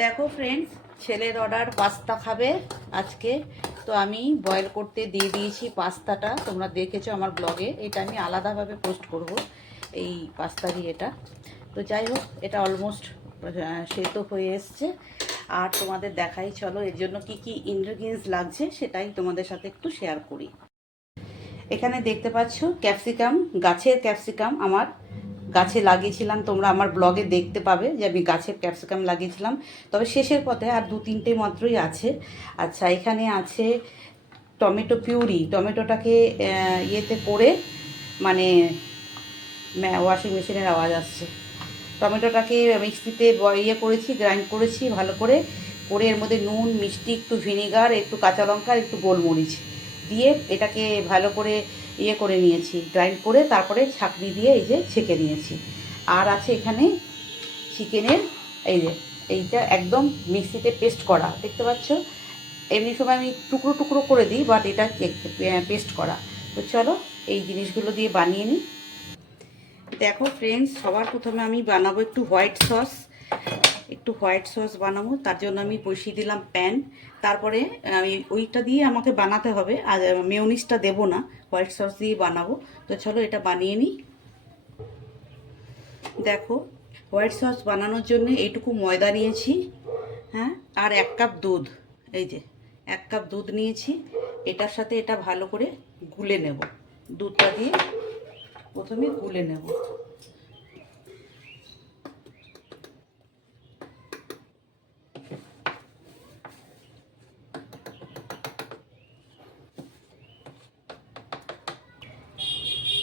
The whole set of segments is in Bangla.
দেখো ফ্রেন্ডস, ছেলের অর্ডার পাস্তা খাবে আজকে। তো আমি বয়েল করতে দিয়ে দিয়েছি পাস্তাটা, তোমরা দেখেছো আমার ব্লগে। এটা আমি আলাদাভাবে পোস্ট করব, এই পাস্তা দিয়ে এটা। তো যাই হোক, এটা অলমোস্ট সেদ্ধ হয়ে এসছে। আর তোমাদের দেখাই, চলো এর জন্য কি কি ইনগ্রেডিয়েন্টস লাগছে সেটাই তোমাদের সাথে একটু শেয়ার করি। এখানে দেখতে পাচ্ছ ক্যাপসিকাম, গাছের ক্যাপসিকাম আমার গাছে লাগিয়েছিলাম। তোমরা আমার ব্লগে দেখতে পাবে যে আমি গাছের ক্যাপসিকাম লাগিয়েছিলাম, তবে শেষের পথে আর 2-3টে মাত্রই আছে। আচ্ছা, এখানে আছে টমেটো পিউরি। টমেটোটাকে ইয়েতে করে, মানে ওয়াশিং মেশিনের আওয়াজ আসছে। টমেটোটাকে মিক্সিতে ইয়ে করেছি, গ্রাইন্ড করেছি ভালো করে। করে এর মধ্যে নুন, মিষ্টি, একটু ভিনিগার, একটু কাঁচা লঙ্কা, একটু গোলমরিচ দিয়ে এটাকে ভালো করে ইয়ে করে নিয়েছি, গ্রাইন্ড করে। তারপরে ছাঁকনি দিয়ে এই যে ছেঁকে নিয়েছি। আর আছে এখানে চিকেনের, এই যে এইটা একদম মিক্সিতে পেস্ট করা, দেখতে পাচ্ছ। এমনি সময় আমি টুকরো টুকরো করে দিই, বাট এটা পেস্ট করা। তো চলো এই জিনিসগুলো দিয়ে বানিয়ে নিই। দেখো ফ্রেন্ডস, সবার প্রথমে আমি বানাবো একটু হোয়াইট সস বানাবো। তার জন্য আমি বসিয়ে দিলাম প্যান। তারপরে আমি ওইটা দিয়ে আমাকে বানাতে হবে, আর মেয়োনিজটা দেবো না, হোয়াইট সস দিয়ে বানাবো। তো চলো এটা বানিয়ে নিই। দেখো, হোয়াইট সস বানানোর জন্য এইটুকু ময়দা নিয়েছি, হ্যাঁ, আর 1 কাপ দুধ। এই যে 1 কাপ দুধ নিয়েছি। এটার সাথে এটা ভালো করে গুলে নেব। দুধটা দিয়ে প্রথমে গুলে নেব।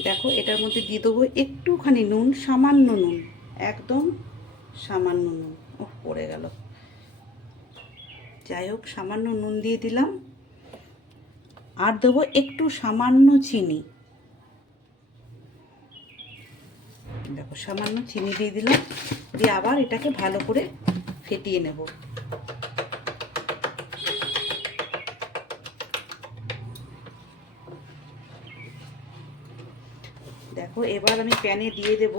দেখো, এটার মধ্যে দিয়ে দেবো একটুখানি নুন, সামান্য নুন, একদম সামান্য নুন। পড়ে গেল। যাই হোক, সামান্য নুন দিয়ে দিলাম। আর দেবো একটু সামান্য চিনি। দেখো, সামান্য চিনি দিয়ে দিলাম। দিয়ে আবার এটাকে ভালো করে ফেটিয়ে নেব। দেখো, এবার আমি প্যানে দিয়ে দেব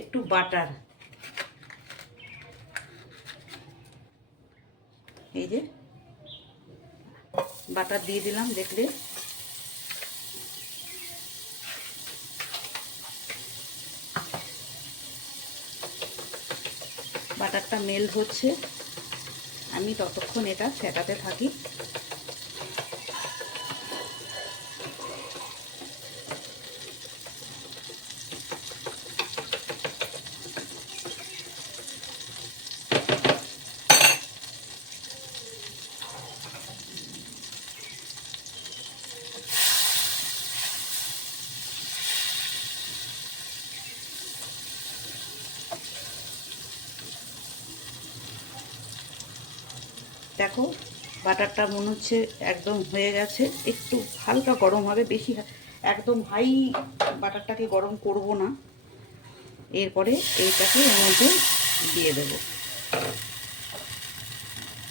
একটু বাটার। এই যে বাটার দিয়ে দিলাম, দেখলে। বাটারটা মেল্ট হচ্ছে, আমি ততক্ষণ এটা ফেটাতে থাকি। দেখো, বাটারটা মনে হচ্ছে একদম হয়ে গেছে। একটু হালকা গরম হবে, বেশি একদম হাই বাটারটাকে গরম করব না। এরপরে এইটাকে এর মধ্যে দিয়ে দেবো।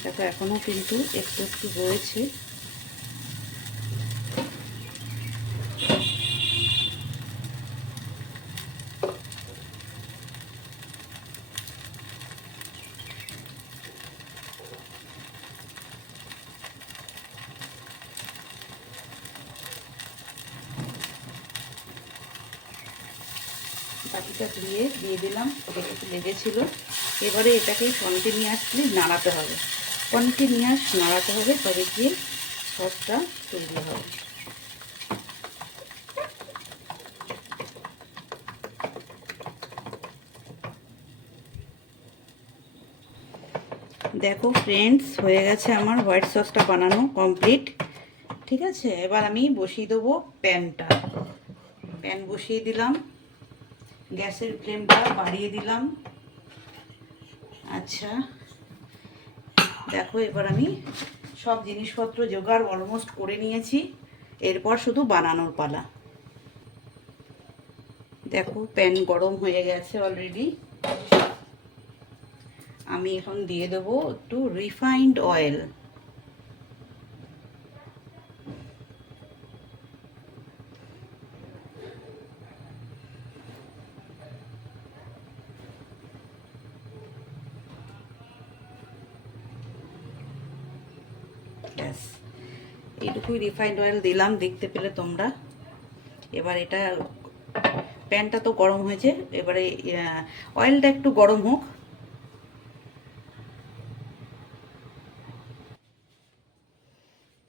দেখো, এখনও কিন্তু একটু একটু রয়েছে। বাটিটা দিয়ে দিলাম, একটু লেগেছিল। এবারে এটাকে কন্টিনিউয়াসলি নাড়াতে হবে, নাড়াতে হবে, তবে গিয়ে সসটা তৈরি হবে। দেখো ফ্রেন্ডস, হয়ে গেছে আমার হোয়াইট সসটা বানানো কমপ্লিট। ঠিক আছে, এবার আমি বসিয়ে দেবো প্যান বসিয়ে দিলাম, গ্যাসের ফ্লেমটা বাড়িয়ে দিলাম। আচ্ছা, দেখো, এবার আমি সব জিনিসপত্র জোগাড় অলমোস্ট করে নিয়েছি। এরপর শুধু বানানোর পালা। দেখো, প্যান গরম হয়ে গেছে অলরেডি। আমি এখন দিয়ে দেবো একটু রিফাইন্ড অয়েল। ব্যাস, এইটুকুই রিফাইন্ড অয়েল দিলাম, দেখতে পেলে তোমরা। এবার এটা, প্যানটা তো গরম হয়েছে, এবারে অয়েলটা একটু গরম হোক।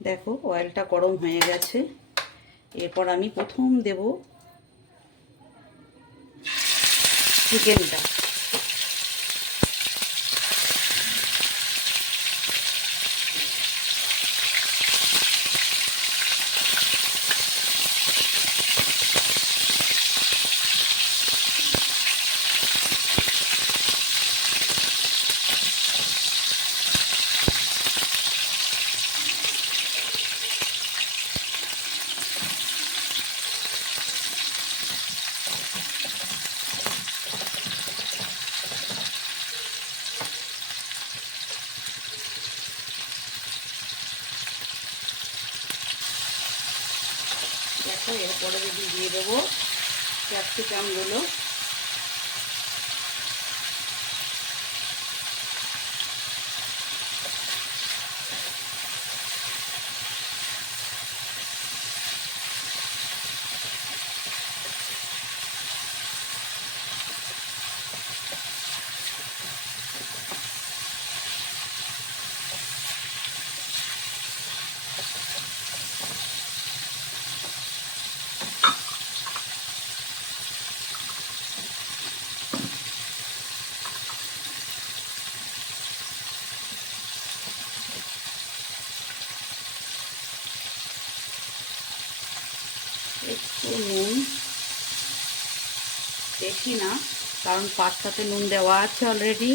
দেখো অয়েলটা গরম হয়ে গেছে। এরপর আমি প্রথম দেব চিকেনটা। দেখো এরপরে যদি দিয়ে দেবো ক্যাপসিকামগুলো। একটু নুন, বেশি না, কারণ পাস্তাতে নুন দেওয়া আছে অলরেডি,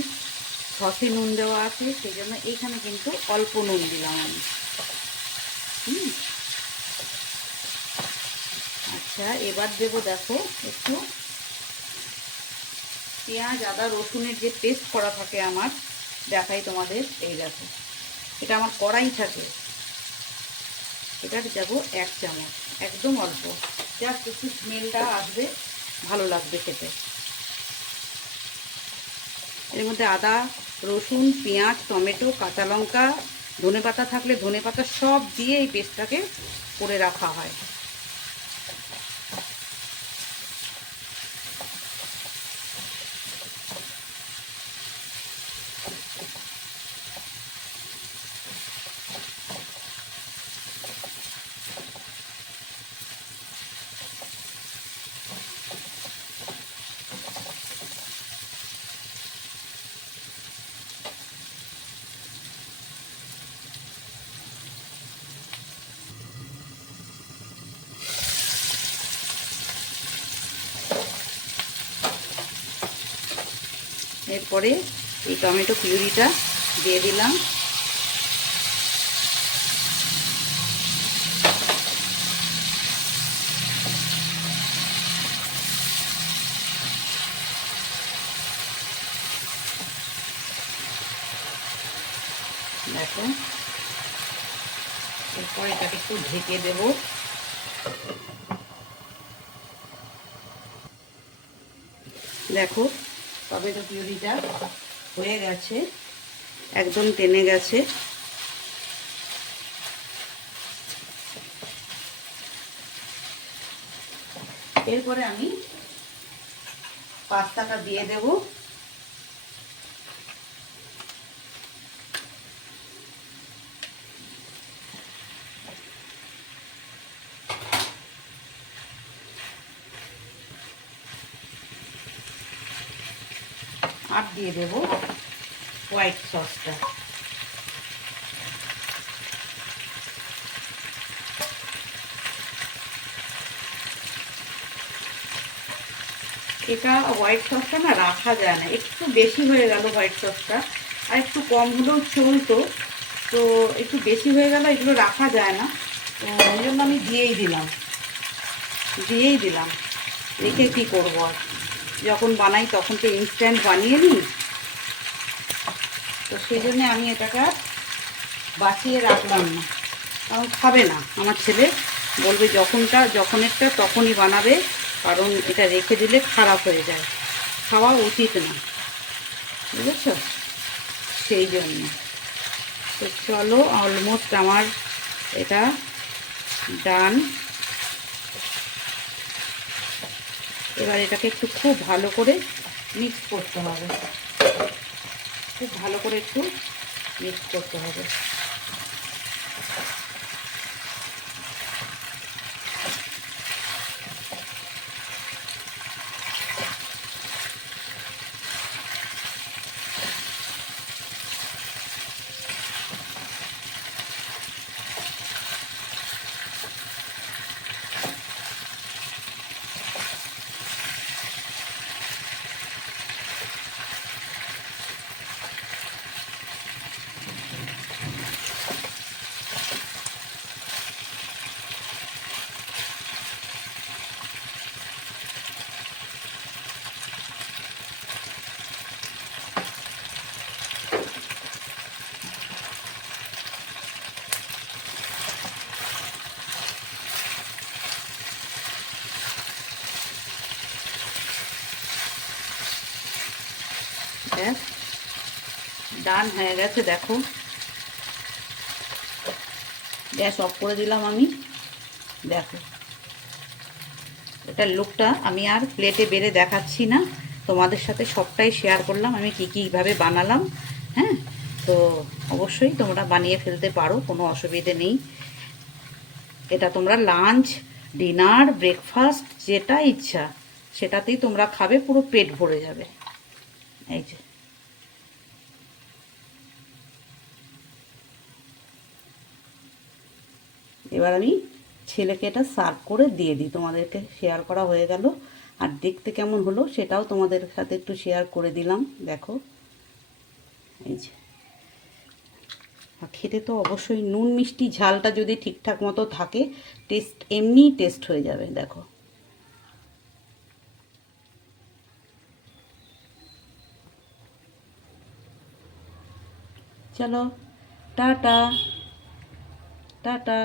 সসে নুন দেওয়া আছে, সেই জন্য এইখানে কিন্তু অল্প নুন দিলাম আমি। আচ্ছা, এবার দেবো দেখো একটু পেঁয়াজ আদা রসুনের যে পেস্ট করা থাকে আমার, দেখাই তোমাদের। এই দেখো, এটা আমার কড়াই থাকে, এটা দেবো 1 চামচ, একদম অল্প, জাস্ট একটু স্মেলটা আসবে, ভালো লাগবে খেতে। এর মধ্যে আদা রসুন পেঁয়াজ টমেটো কাঁচা লঙ্কা ধনেপাতা থাকলে ধনেপাতা সব দিয়ে এই পেস্টটাকে করে রাখা হয়। এরপরে এই টমেটো পিউরিটা দিয়ে দিলাম। দেখো এরপর এটাকে একটু ঢেকে দেব। দেখো টমেটো পিউরিটা হয়ে গেছে, একদম টেনে গেছে। এরপরে আমি পাস্তাটা দিয়ে দেব। আর দিয়ে দেব হোয়াইট সসটা। এটা হোয়াইট সসটা না রাখা যায় না, একটু বেশি হয়ে গেল হোয়াইট সসটা, আর একটু কম হলেও চলতো, তো একটু বেশি হয়ে গেল, এগুলো রাখা যায় না, তো ওই জন্য আমি দিয়েই দিলাম। রেখে কী করবো, আর যখন বানাই তখন তো ইনস্ট্যান্ট বানিয়ে নিই, তো সেই জন্যে আমি এটাকে আর বাঁচিয়ে রাখলাম না, কারণ খাবে না আমার ছেলে, বলবে যখনেরটা তখনই বানাবে, কারণ এটা রেখে দিলে খারাপ হয়ে যায়, খাওয়া উচিত না, বুঝেছ, সেই জন্য। তো চলো, অলমোস্ট আমার এটা ডান। এবার এটাকে একটু খুব ভালো করে মিক্স করতে হবে, খুব ভালো করে একটু মিক্স করতে হবে। ব্যাস, ডান হয়ে গেছে। দেখো, গ্যাস অফ করে দিলাম আমি। দেখো, এটার লুকটা আমি আর প্লেটে বেড়ে দেখাচ্ছি না, তোমাদের সাথে সবটাই শেয়ার করলাম আমি কীভাবে বানালাম। হ্যাঁ, তো অবশ্যই তোমরা বানিয়ে ফেলতে পারো, কোনো অসুবিধে নেই। এটা তোমরা লাঞ্চ, ডিনার, ব্রেকফাস্ট যেটা ইচ্ছা সেটাতেই তোমরা খাবে, পুরো পেট ভরে যাবে। এই যে, এবার আমি ছেলেকে এটা সার্ভ করে দিয়ে দিই। তোমাদেরকে শেয়ার করা হয়ে গেল, আর দেখতে কেমন হলো সেটাও তোমাদের সাথে একটু শেয়ার করে দিলাম। দেখো, এই যে, খেতে তো অবশ্যই নুন মিষ্টি ঝালটা যদি ঠিকঠাক মতো থাকে, টেস্ট এমনিই টেস্ট হয়ে যাবে। দেখো, চলো, টাটা টাটা।